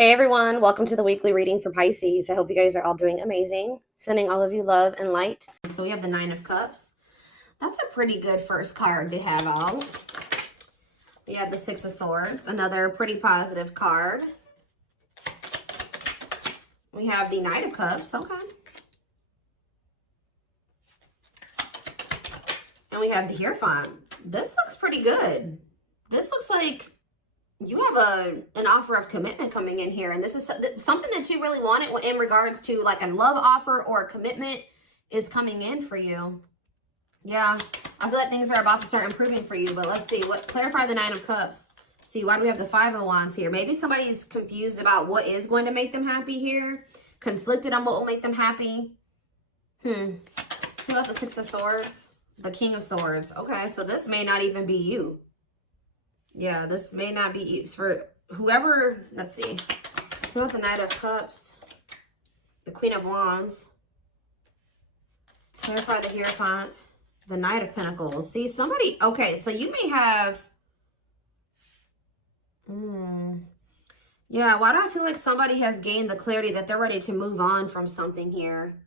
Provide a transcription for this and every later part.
Hey everyone, welcome to the weekly reading for Pisces. I hope you guys are all doing amazing. Sending all of you love and light. So we have the Nine of Cups. That's a pretty good first card to have out. We have the Six of Swords, another pretty positive card. We have the Knight of Cups, okay. And we have the Hierophant. This looks pretty good. This looks like you have an offer of commitment coming in here, and this is something that you really wanted in regards to like a love offer or a commitment is coming in for you. Yeah, I feel like things are about to start improving for you, but let's see. Clarify the Nine of Cups. See, why do we have the Five of Wands here? Maybe somebody's confused about what is going to make them happy here, conflicted on what will make them happy. What about the Six of Swords? The King of Swords. Okay, so this may not even be you. Yeah, this may not be you. For whoever, let's see. So about the Knight of Cups, the Queen of Wands, clarify the Hierophant, the Knight of Pentacles. See, somebody, okay, so you may have, yeah, why do I feel like somebody has gained the clarity that they're ready to move on from something here?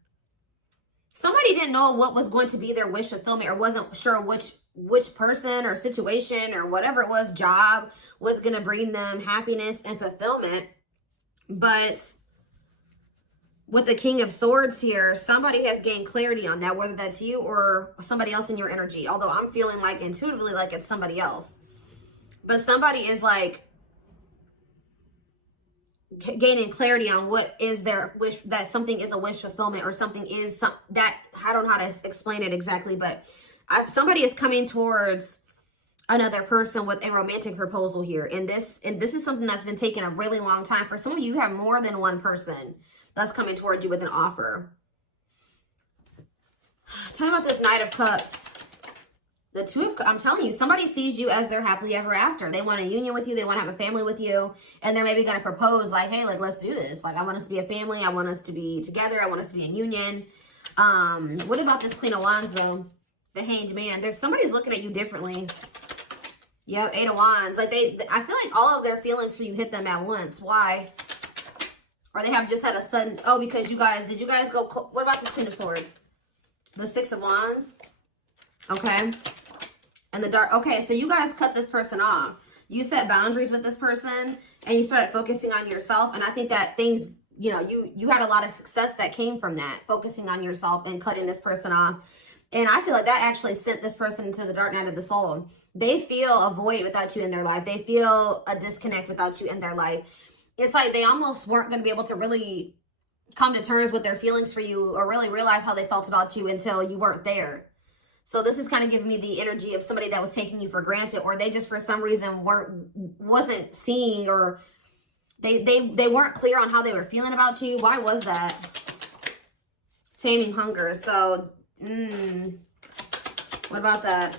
Somebody didn't know what was going to be their wish fulfillment, or wasn't sure which person or situation or whatever it was, job, was going to bring them happiness and fulfillment. But with the King of Swords here, somebody has gained clarity on that, whether that's you or somebody else in your energy. Although I'm feeling like intuitively like it's somebody else. But somebody is like gaining clarity on what is their wish, that something is a wish fulfillment, or something is that, I don't know how to explain it exactly, but somebody is coming towards another person with a romantic proposal here. And this is something that's been taking a really long time. For some of you, you have more than one person that's coming towards you with an offer. Tell me about this Knight of Cups. The Two of, I'm telling you, somebody sees you as their happily ever after. They want a union with you. They want to have a family with you. And they're maybe going to propose like, hey, like, let's do this. Like, I want us to be a family. I want us to be together. I want us to be in union. What about this Queen of Wands, though? The Hanged Man. There's somebody's looking at you differently. Yep, Eight of Wands. Like, I feel like all of their feelings for you hit them at once. Why? Or they have just had a sudden, oh, because did you guys go, what about this Queen of Swords? The Six of Wands. Okay. And the Dark, okay, so you guys cut this person off. You set boundaries with this person, and you started focusing on yourself. And I think that things, you know, you had a lot of success that came from that, focusing on yourself and cutting this person off. And I feel like that actually sent this person into the dark night of the soul. They feel a void without you in their life. They feel a disconnect without you in their life. It's like they almost weren't going to be able to really come to terms with their feelings for you, or really realize how they felt about you until you weren't there. So this is kind of giving me the energy of somebody that was taking you for granted, or they just for some reason wasn't seeing, or they weren't clear on how they were feeling about you. Why was that? Taming hunger. So, what about that?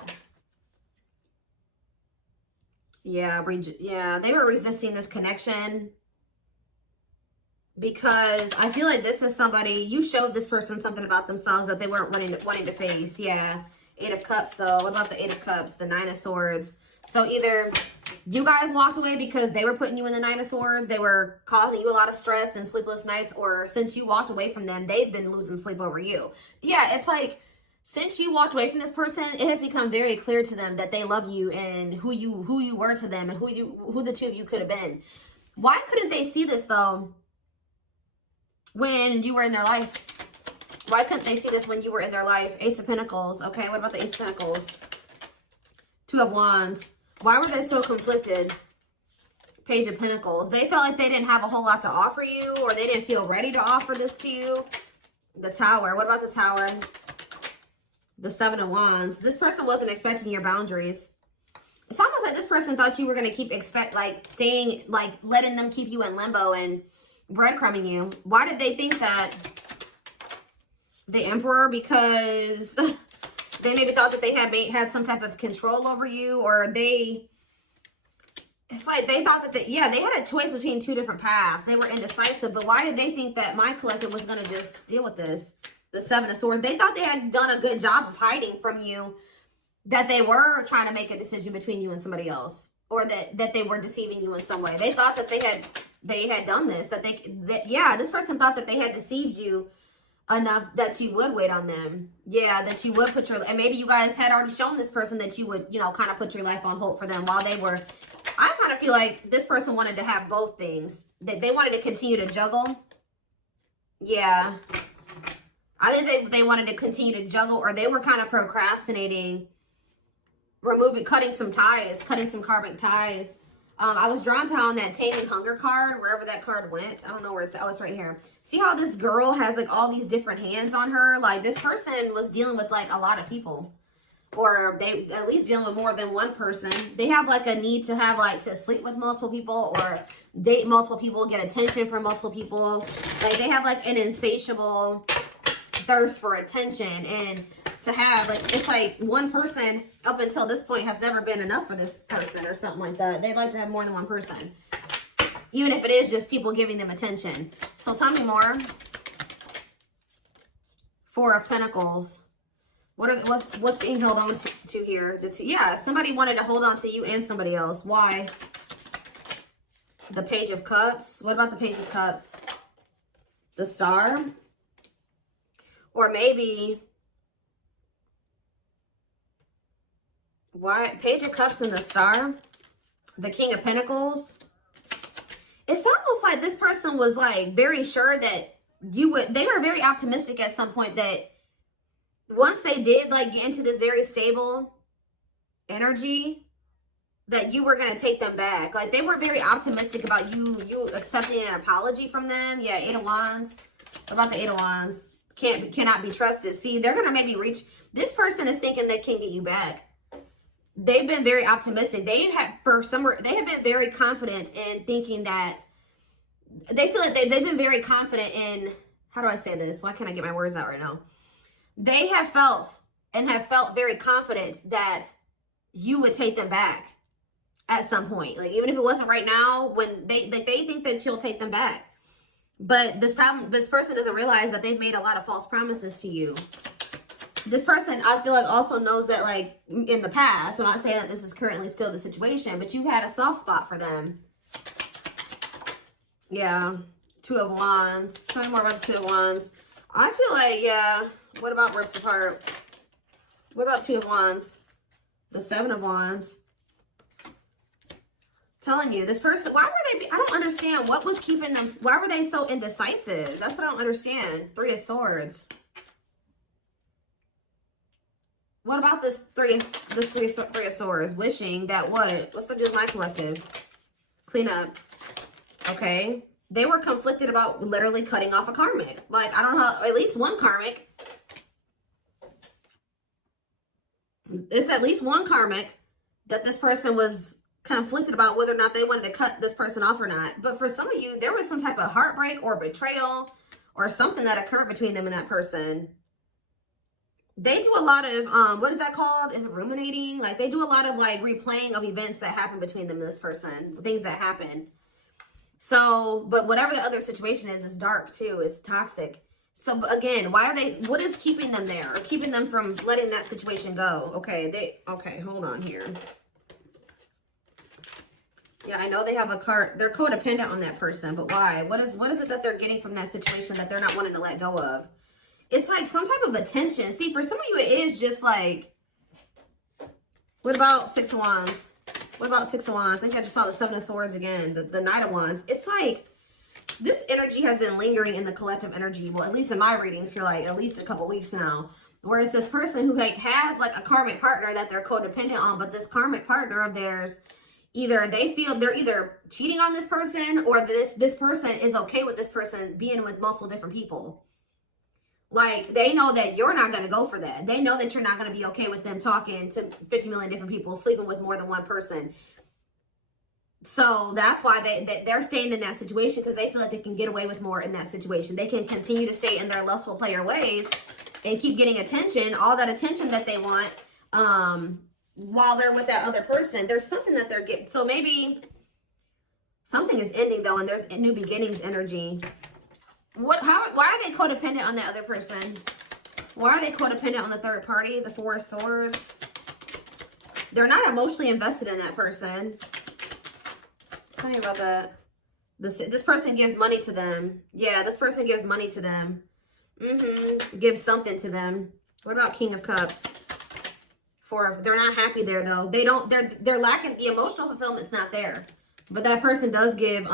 Yeah, they were resisting this connection because I feel like this is somebody, you showed this person something about themselves that they weren't wanting to face. Yeah. Eight of Cups, though. What about the Eight of Cups? The Nine of Swords. So either you guys walked away because they were putting you in the Nine of Swords, they were causing you a lot of stress and sleepless nights, or since you walked away from them, they've been losing sleep over you. Yeah, it's like, since you walked away from this person, it has become very clear to them that they love you and who you were to them, and who the two of you could have been. Why couldn't they see this, though, when you were in their life? Why couldn't they see this when you were in their life? Ace of Pentacles. Okay, what about the Ace of Pentacles? Two of Wands. Why were they so conflicted? Page of Pentacles. They felt like they didn't have a whole lot to offer you, or they didn't feel ready to offer this to you. The Tower. What about the Tower? The Seven of Wands. This person wasn't expecting your boundaries. It's almost like this person thought you were going to keep staying, like letting them keep you in limbo and breadcrumbing you. Why did they think that? The Emperor, because they maybe thought that they had some type of control over you, or it's like they thought that they had a choice between two different paths. They were indecisive, but why did they think that my collective was going to just deal with this? The Seven of Swords. They thought they had done a good job of hiding from you that they were trying to make a decision between you and somebody else, or that they were deceiving you in some way. They thought that they had done this, yeah, this person thought that they had deceived you enough that you would wait on them. Yeah, that you would put your, and maybe you guys had already shown this person that you would, you know, kind of put your life on hold for them while they were, I kind of feel like this person wanted to have both things. They wanted to continue to juggle. Yeah. I think they wanted to continue to juggle, or they were kind of procrastinating, cutting some ties, cutting some karmic ties. I was drawn to on that Taming Hunger card, wherever that card went. I don't know where it's, oh, it's right here. See how this girl has like all these different hands on her? Like this person was dealing with like a lot of people, or they at least dealing with more than one person. They have like a need to have like to sleep with multiple people or date multiple people, get attention from multiple people. Like they have like an insatiable thirst for attention, and to have like, it's like one person up until this point has never been enough for this person or something like that. They'd like to have more than one person, even if it is just people giving them attention. So tell me more. Four of Pentacles. What's being held on to here? Yeah, somebody wanted to hold on to you and somebody else. Why? The Page of Cups. What about the Page of Cups? The Star. Or maybe, why? Page of Cups and the Star. The King of Pentacles. It's almost like this person was like very sure that you would, they were very optimistic at some point that once they did like get into this very stable energy, that you were going to take them back. Like they were very optimistic about you accepting an apology from them. Yeah, Eight of Wands. What about the Eight of Wands? Cannot be trusted. See, they're going to maybe reach, this person is thinking they can get you back. They've been very optimistic. They have been very confident in thinking that, they feel like they've been very confident in, how do I say this? Why can't I get my words out right now? They have felt very confident that you would take them back at some point. Like even if it wasn't right now, when they think that you'll take them back. But this person doesn't realize that they've made a lot of false promises to you. This person, I feel like, also knows that, like, in the past, I'm not saying that this is currently still the situation, but you've had a soft spot for them. Yeah. Two of Wands. Tell me more about the Two of Wands. I feel like, yeah. What about ripped apart? What about Two of Wands? The Seven of Wands. Telling you, this person, why were they, I don't understand what was keeping them, why were they so indecisive? That's what I don't understand. Three of Swords. What about this three of Swords? Wishing that what? What's the deal with my collective? Clean up. Okay. They were conflicted about literally cutting off a karmic. Like, I don't know, at least one karmic. It's at least one karmic that this person was conflicted about whether or not they wanted to cut this person off or not. But for some of you, there was some type of heartbreak or betrayal or something that occurred between them and that person. They do a lot of, what is that called? Is it ruminating? Like, they do a lot of, like, replaying of events that happen between them and this person. Things that happen. So, but whatever the other situation is dark, too. It's toxic. So, again, why are they, what is keeping them there? Or keeping them from letting that situation go? Okay, okay, hold on here. Yeah, I know they have a card. They're codependent on that person, but why? What is it that they're getting from that situation that they're not wanting to let go of? It's like some type of attention. See, for some of you, it is just like, what about Six of Wands? What about Six of Wands? I think I just saw the Seven of Swords again, the Knight of Wands. It's like, this energy has been lingering in the collective energy. Well, at least in my readings for like at least a couple weeks now. Whereas this person who like has like a karmic partner that they're codependent on, but this karmic partner of theirs, either they feel they're either cheating on this person or this person is okay with this person being with multiple different people. Like, they know that you're not going to go for that. They know that you're not going to be okay with them talking to 50 million different people, sleeping with more than one person. So that's why they're staying in that situation, because they feel like they can get away with more in that situation. They can continue to stay in their lustful player ways and keep getting attention, all that attention that they want, while they're with that other person. There's something that they're getting. So maybe something is ending, though, and there's a new beginnings energy. Why are they codependent on that other person? Why are they codependent on the third party, the Four of Swords? They're not emotionally invested in that person. Tell me about that. This person gives money to them. Yeah, this person gives money to them. Gives something to them. What about King of Cups? They're not happy there though. They're lacking the emotional fulfillment's not there. But that person does give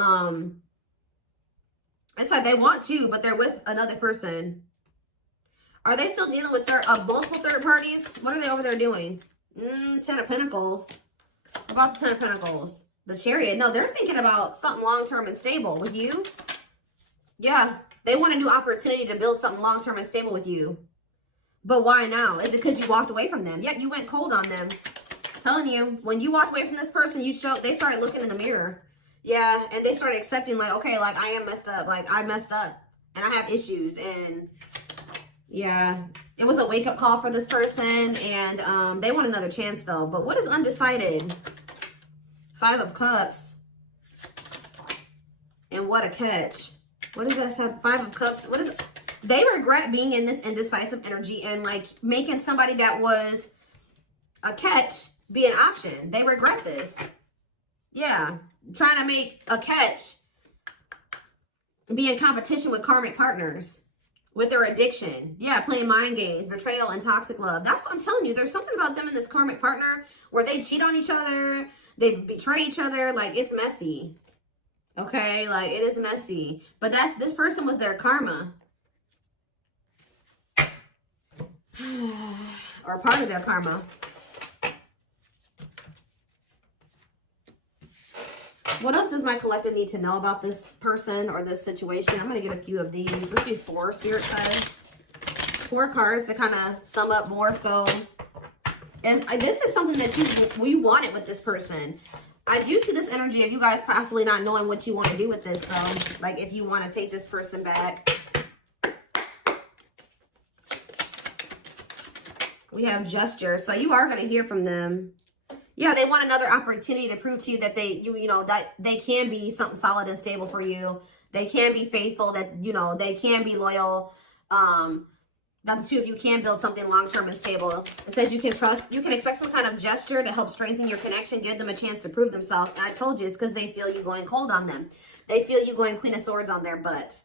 it's like they want to, but they're with another person. Are they still dealing with multiple third parties? What are they over there doing? 10 of Pentacles. What about the 10 of Pentacles? The Chariot. No, they're thinking about something long-term and stable with you. Yeah, they want a new opportunity to build something long-term and stable with you. But why now? Is it because you walked away from them? Yeah, you went cold on them. Telling you, when you walked away from this person, they started looking in the mirror. Yeah, and they started accepting, like, okay, like, I am messed up. Like, I messed up. And I have issues. And, yeah, it was a wake-up call for this person. And they want another chance, though. But what is undecided? 5 of Cups. And what a catch. What does that have? 5 of Cups. What is... They regret being in this indecisive energy and, like, making somebody that was a catch be an option. They regret this. Yeah. Trying to make a catch be in competition with karmic partners. With their addiction. Yeah, playing mind games, betrayal, and toxic love. That's what I'm telling you. There's something about them and this karmic partner where they cheat on each other. They betray each other. Like, it's messy. Okay? Like, it is messy. But this person was their karma. Or part of their karma. What else does my collective need to know about this person or this situation? I'm going to get a few of these. Let's do 4 spirit guides. 4 cards to kind of sum up more so. And this is something that you wanted with this person. I do see this energy of you guys possibly not knowing what you want to do with this, though. Like, if you want to take this person back. We have gesture. So you are going to hear from them. Yeah, they want another opportunity to prove to you that that they can be something solid and stable for you. They can be faithful, that, they can be loyal. That the two of you can build something long-term and stable. It says you can expect some kind of gesture to help strengthen your connection, give them a chance to prove themselves. And I told you, it's because they feel you going cold on them. They feel you going Queen of Swords on their butt.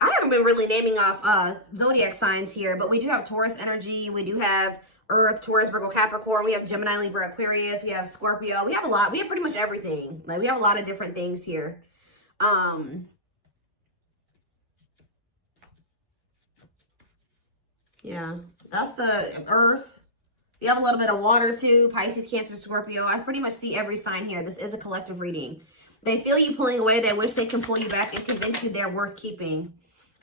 I haven't been really naming off zodiac signs here, but we do have Taurus energy. We do have Earth, Taurus, Virgo, Capricorn. We have Gemini, Libra, Aquarius. We have Scorpio. We have a lot. We have pretty much everything. Like, we have a lot of different things here. Yeah, that's the Earth. We have a little bit of water too. Pisces, Cancer, Scorpio. I pretty much see every sign here. This is a collective reading. They feel you pulling away. They wish they can pull you back and convince you they're worth keeping.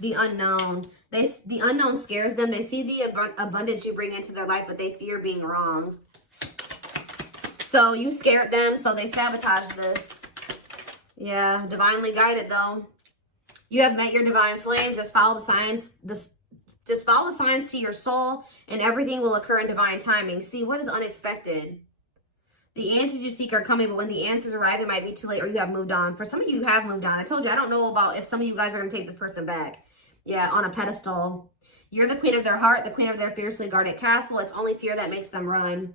The unknown. The unknown scares them. They see the abundance you bring into their life, but they fear being wrong. So you scared them, so they sabotage this. Yeah, divinely guided though. You have met your divine flame. Just follow the signs. Just follow the signs to your soul, and everything will occur in divine timing. See, what is unexpected? The answers you seek are coming, but when the answers arrive, it might be too late or you have moved on. For some of you, you have moved on. I told you, I don't know about if some of you guys are going to take this person back. Yeah, on a pedestal. You're the queen of their heart, the queen of their fiercely guarded castle. It's only fear that makes them run.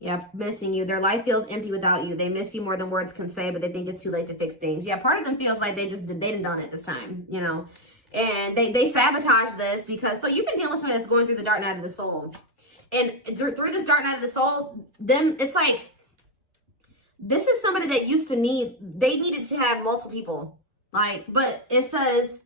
Yeah, missing you. Their life feels empty without you. They miss you more than words can say, but they think it's too late to fix things. Yeah, part of them feels like they didn't done it this time, And they sabotage this because, so you've been dealing with somebody that's going through the dark night of the soul. And through this dark night of the soul, it's like, this is somebody that they needed to have multiple people. Like, but it says,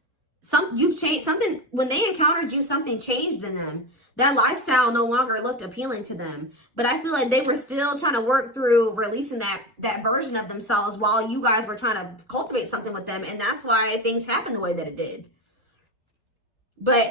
you've changed something. When they encountered you, something changed in them. That lifestyle no longer looked appealing to them. But I feel like they were still trying to work through releasing that version of themselves while you guys were trying to cultivate something with them. And that's why things happened the way that it did.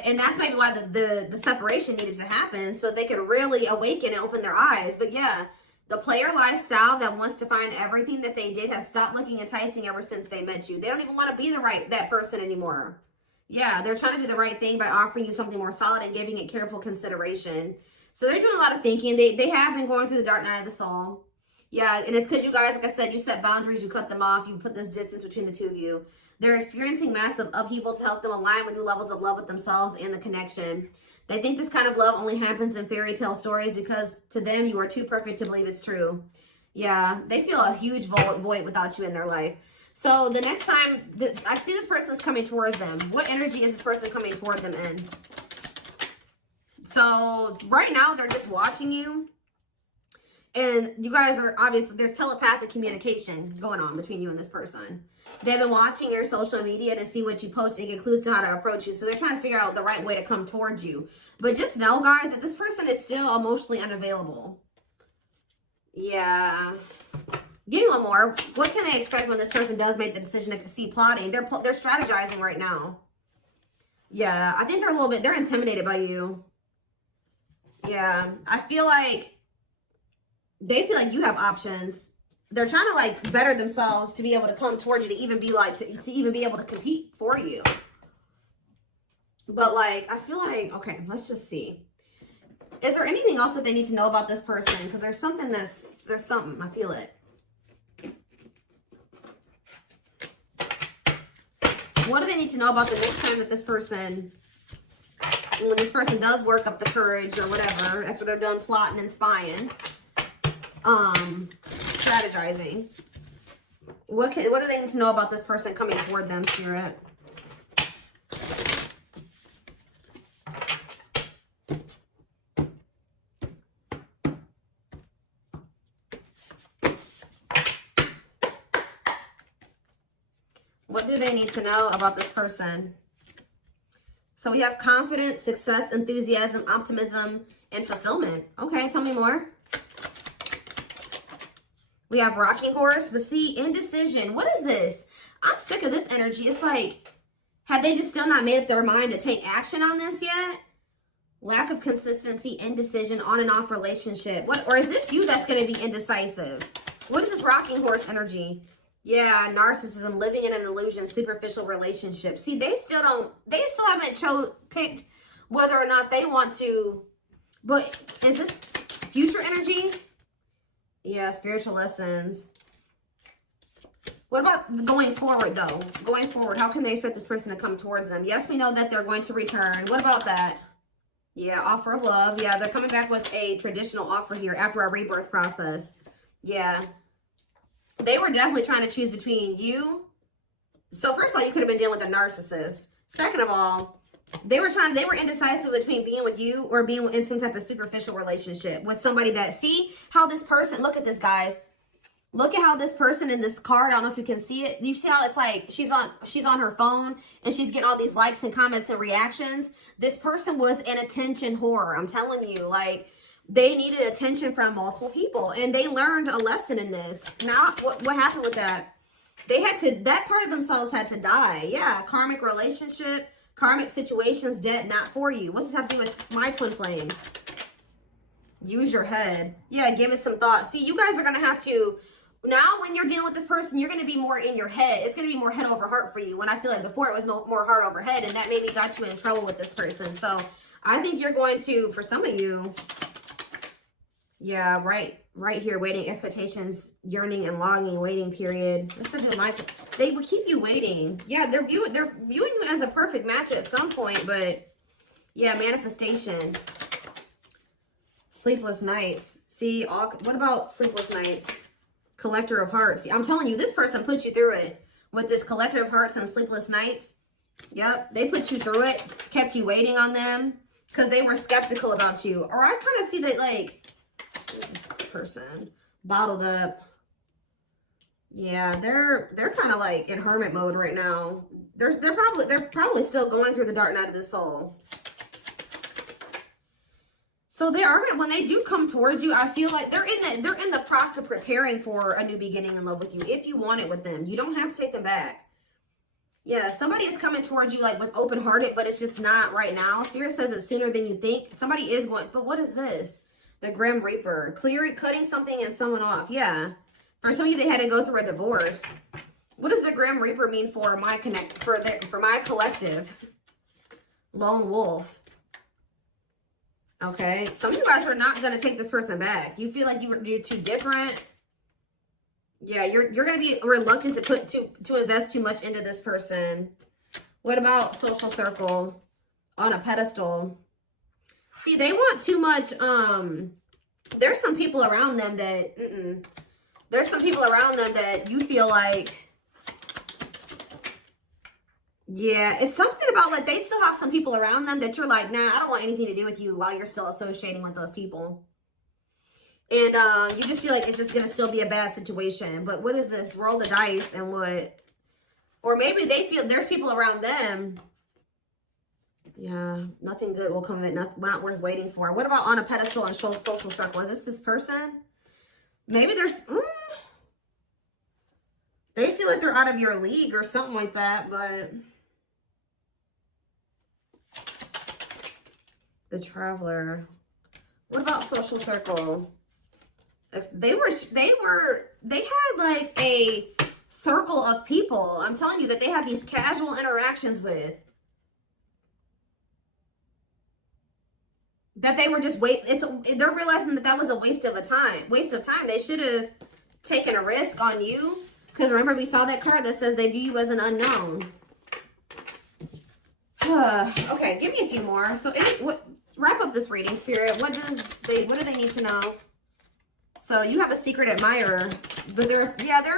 And that's maybe why the separation needed to happen, so they could really awaken and open their eyes. But yeah, the player lifestyle that wants to find everything that they did has stopped looking enticing ever since they met you. They don't even want to be that person anymore. Yeah, they're trying to do the right thing by offering you something more solid and giving it careful consideration. So they're doing a lot of thinking. They have been going through the dark night of the soul. Yeah, and it's because you guys, like I said, you set boundaries, you cut them off, you put this distance between the two of you. They're experiencing massive upheaval to help them align with new levels of love with themselves and the connection. They think this kind of love only happens in fairy tale stories because to them, you are too perfect to believe it's true. Yeah, they feel a huge void without you in their life. So the next time I see this person's coming towards them, what energy is this person coming toward them in? So right now they're just watching you. And you guys are obviously, there's telepathic communication going on between you and this person. They've been watching your social media to see what you post and get clues to how to approach you. So they're trying to figure out the right way to come towards you. But just know, guys, that this person is still emotionally unavailable. Yeah. Give me one more. What can I expect when this person does make the decision to see plotting? They're strategizing right now. Yeah, I think they're intimidated by you. Yeah, I feel like they feel like you have options. They're trying to like better themselves to be able to come towards you, to even be like, to even be able to compete for you. But like, I feel like, okay, let's just see. Is there anything else that they need to know about this person? Because there's something, I feel it. What do they need to know about the next time that this person, when this person does work up the courage or whatever, after they're done plotting and spying, strategizing? What do they need to know about this person coming toward them, Spirit? What do they need to know about this person? So we have confidence, success, enthusiasm, optimism, and fulfillment. Okay, tell me more. We have rocking horse, but see, indecision. What is this? I'm sick of this energy. It's like, have they just still not made up their mind to take action on this yet? Lack of consistency, indecision, on and off relationship. Or is this you that's going to be indecisive? What is this rocking horse energy? Yeah, narcissism, living in an illusion, superficial relationship. See, they still haven't picked whether or not they want to. But is this future energy? Yeah, spiritual lessons. What about going forward, though? Going forward, how can they expect this person to come towards them? Yes, we know that they're going to return. What about that? Yeah, offer of love. Yeah, they're coming back with a traditional offer here after our rebirth process. Yeah. They were definitely trying to choose between you. So first of all, you could have been dealing with a narcissist. Second of all, they were indecisive between being with you or being in some type of superficial relationship with somebody that, see how this person, look at this, guys. Look at how this person in this card, I don't know if you can see it. You see how it's like she's on her phone and she's getting all these likes and comments and reactions. This person was an attention whore. I'm telling you, like, they needed attention from multiple people, and they learned a lesson in this. Now, what happened with that? That part of themselves had to die. Yeah, karmic relationship, karmic situations, dead, not for you. What's this have to do with my twin flames? Use your head. Yeah, give it some thought. See, you guys are going to have to, now when you're dealing with this person, you're going to be more in your head. It's going to be more head over heart for you. When I feel like before it was more heart over head, and that maybe got you in trouble with this person. So I think you're going to, for some of you, yeah, right here, waiting, expectations, yearning and longing, waiting period. Let's do they will keep you waiting. Yeah, they're viewing you as a perfect match at some point, but yeah, manifestation. Sleepless nights. See, what about sleepless nights? Collector of hearts. See, I'm telling you, this person put you through it with this collector of hearts and sleepless nights. Yep, they put you through it, kept you waiting on them because they were skeptical about you. Or I kind of see that, like, this person bottled up. Yeah, they're kind of like in hermit mode right now. They're probably still going through the dark night of the soul. So they are gonna, when they do come towards you, I feel like they're in the process of preparing for a new beginning in love with you. If you want it with them, you don't have to take them back. Yeah, somebody is coming towards you like with open hearted, but it's just not right now. Spirit says it's sooner than you think. Somebody is going, but what is this? The Grim Reaper, cutting something and someone off. Yeah, for some of you, they had to go through a divorce. What does the Grim Reaper mean for my for my collective? Lone Wolf. Okay, some of you guys are not going to take this person back. You feel like you're too different. Yeah, you're going to be reluctant to invest too much into this person. What about social circle? On a pedestal. See, they want too much. There's some people around them that There's some people around them that you feel like, yeah, it's something about like they still have some people around them that you're like, nah, I don't want anything to do with you while you're still associating with those people. And you just feel like it's just going to still be a bad situation. But what is this? Roll the dice and what? Or maybe they feel there's people around them. Yeah, nothing good will come of it. Not worth waiting for. What about on a pedestal and social circle? Is this person? Maybe there's... they feel like they're out of your league or something like that, but... The Traveler. What about social circle? They had like a circle of people. I'm telling you that they had these casual interactions with. That they were just they're realizing that that was a waste of time. They should have taken a risk on you. Because remember, we saw that card that says they view you as an unknown. Okay, give me a few more. So wrap up this reading, Spirit. What do they need to know? So you have a secret admirer, but they're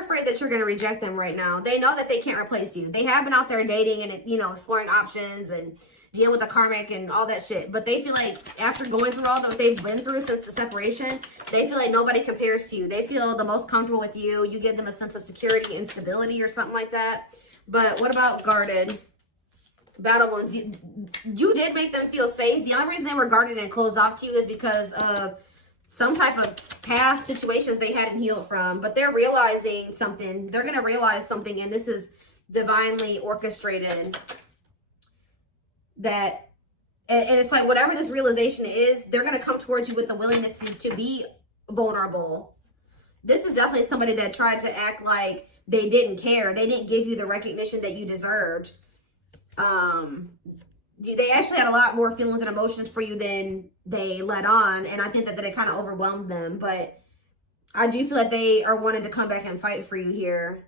afraid that you're going to reject them right now. They know that they can't replace you. They have been out there dating and, you know, exploring options and dealing with the karmic and all that shit. But they feel like after going through all that they've been through since the separation, they feel like nobody compares to you. They feel the most comfortable with you. You give them a sense of security and stability or something like that. But what about guarded? Battle wounds. You did make them feel safe. The only reason they were guarded and closed off to you is because of some type of past situations they hadn't healed from. But they're realizing something. They're going to realize something, and this is divinely orchestrated. And it's like whatever this realization is, they're going to come towards you with the willingness to be vulnerable. This is definitely somebody that tried to act like they didn't care. They didn't give you the recognition that you deserved. They actually had a lot more feelings and emotions for you than they let on, and I think that it kind of overwhelmed them. But I do feel like they are wanting to come back and fight for you here.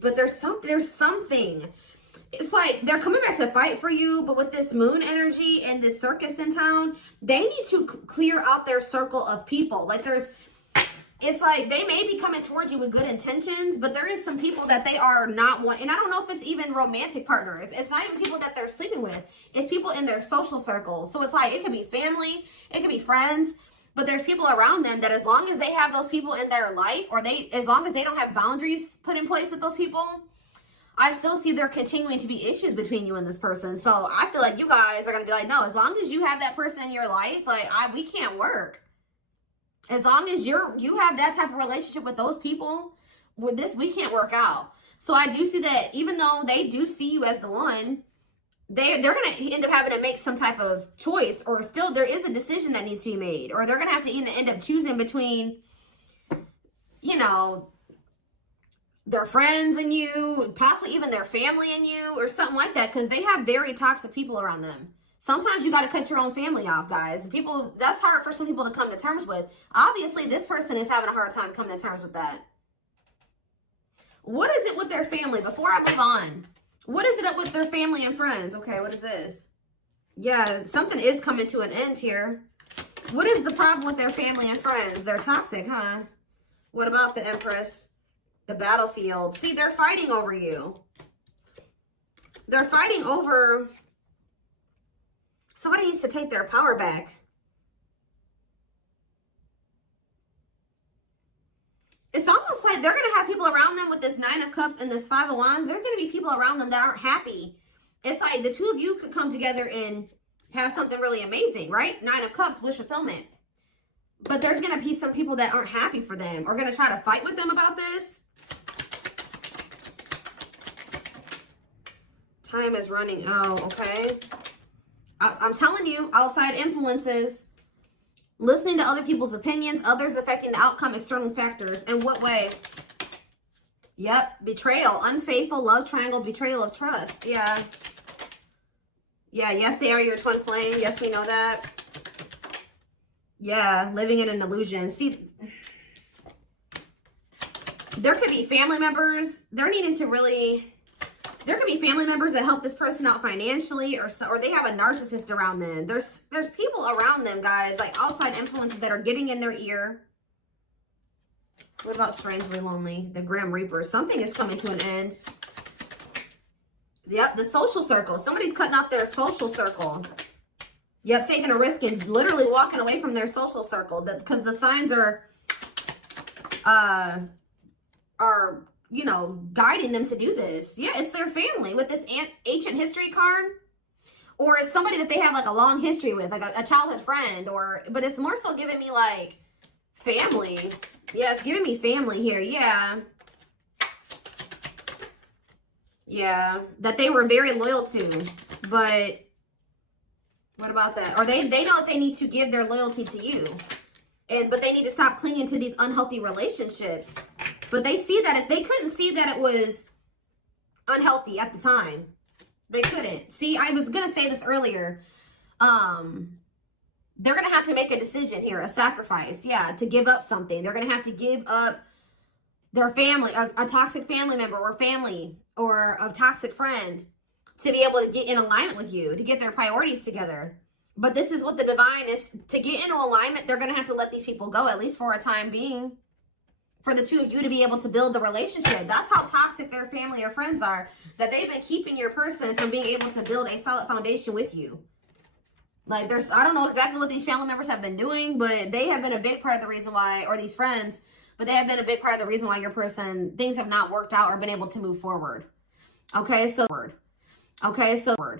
But there's something. It's like they're coming back to fight for you, but with this moon energy and this circus in town, they need to clear out their circle of people. Like it's like they may be coming towards you with good intentions, but there is some people that they are not want. And I don't know if it's even romantic partners. It's not even people that they're sleeping with. It's people in their social circles. So it's like, it could be family, it could be friends, but there's people around them that as long as they have those people in their life, or as long as they don't have boundaries put in place with those people, I still see there continuing to be issues between you and this person. So I feel like you guys are going to be like, no, as long as you have that person in your life, like we can't work. As long as you have that type of relationship with those people, with this, we can't work out. So I do see that even though they do see you as the one, they're going to end up having to make some type of choice, or still there is a decision that needs to be made, or they're going to have to end up choosing between, you know, their friends and you, possibly even their family and you, or something like that, because they have very toxic people around them. Sometimes you got to cut your own family off, guys. That's hard for some people to come to terms with. Obviously, this person is having a hard time coming to terms with that. What is it with their family? Before I move on, what is it up with their family and friends? Okay, what is this? Yeah, something is coming to an end here. What is the problem with their family and friends? They're toxic, huh? What about the Empress? The battlefield. See, they're fighting over you. They're fighting over... Somebody needs to take their power back. It's almost like they're going to have people around them with this 9 of Cups and this 5 of Wands. There are going to be people around them that aren't happy. It's like the two of you could come together and have something really amazing, right? 9 of Cups, wish fulfillment. But there's going to be some people that aren't happy for them, or going to try to fight with them about this. Time is running out, okay? I'm telling you, outside influences, listening to other people's opinions, others affecting the outcome, external factors. In what way? Yep, betrayal, unfaithful, love triangle, betrayal of trust. Yeah. Yeah, yes, they are your twin flame. Yes, we know that. Yeah, living in an illusion. See, there could be family members. They're needing to really... There could be family members that help this person out financially, or they have a narcissist around them. There's people around them, guys, like outside influences that are getting in their ear. What about strangely lonely? The Grim Reaper. Something is coming to an end. Yep, the social circle. Somebody's cutting off their social circle. Yep, taking a risk and literally walking away from their social circle. Because the signs are, you know, guiding them to do this. Yeah, it's their family with this ancient history card. Or it's somebody that they have like a long history with, like a childhood friend. But it's more so giving me like family. Yeah, it's giving me family here. Yeah. Yeah, that they were very loyal to. But what about that? Or they know that they need to give their loyalty to you. But they need to stop clinging to these unhealthy relationships. But they see that they couldn't see that it was unhealthy at the time. They couldn't. See, I was going to say this earlier. They're going to have to make a decision here, a sacrifice. Yeah, to give up something. They're going to have to give up their family, a toxic family member or family or a toxic friend to be able to get in alignment with you, to get their priorities together. But this is what the divine is. To get into alignment, they're going to have to let these people go, at least for a time being, for the two of you to be able to build the relationship. That's how toxic their family or friends are, that they've been keeping your person from being able to build a solid foundation with you. Like, I don't know exactly what these family members have been doing, but they have been a big part of the reason why, or these friends, but they have been a big part of the reason why your person, things have not worked out or been able to move forward. Okay, so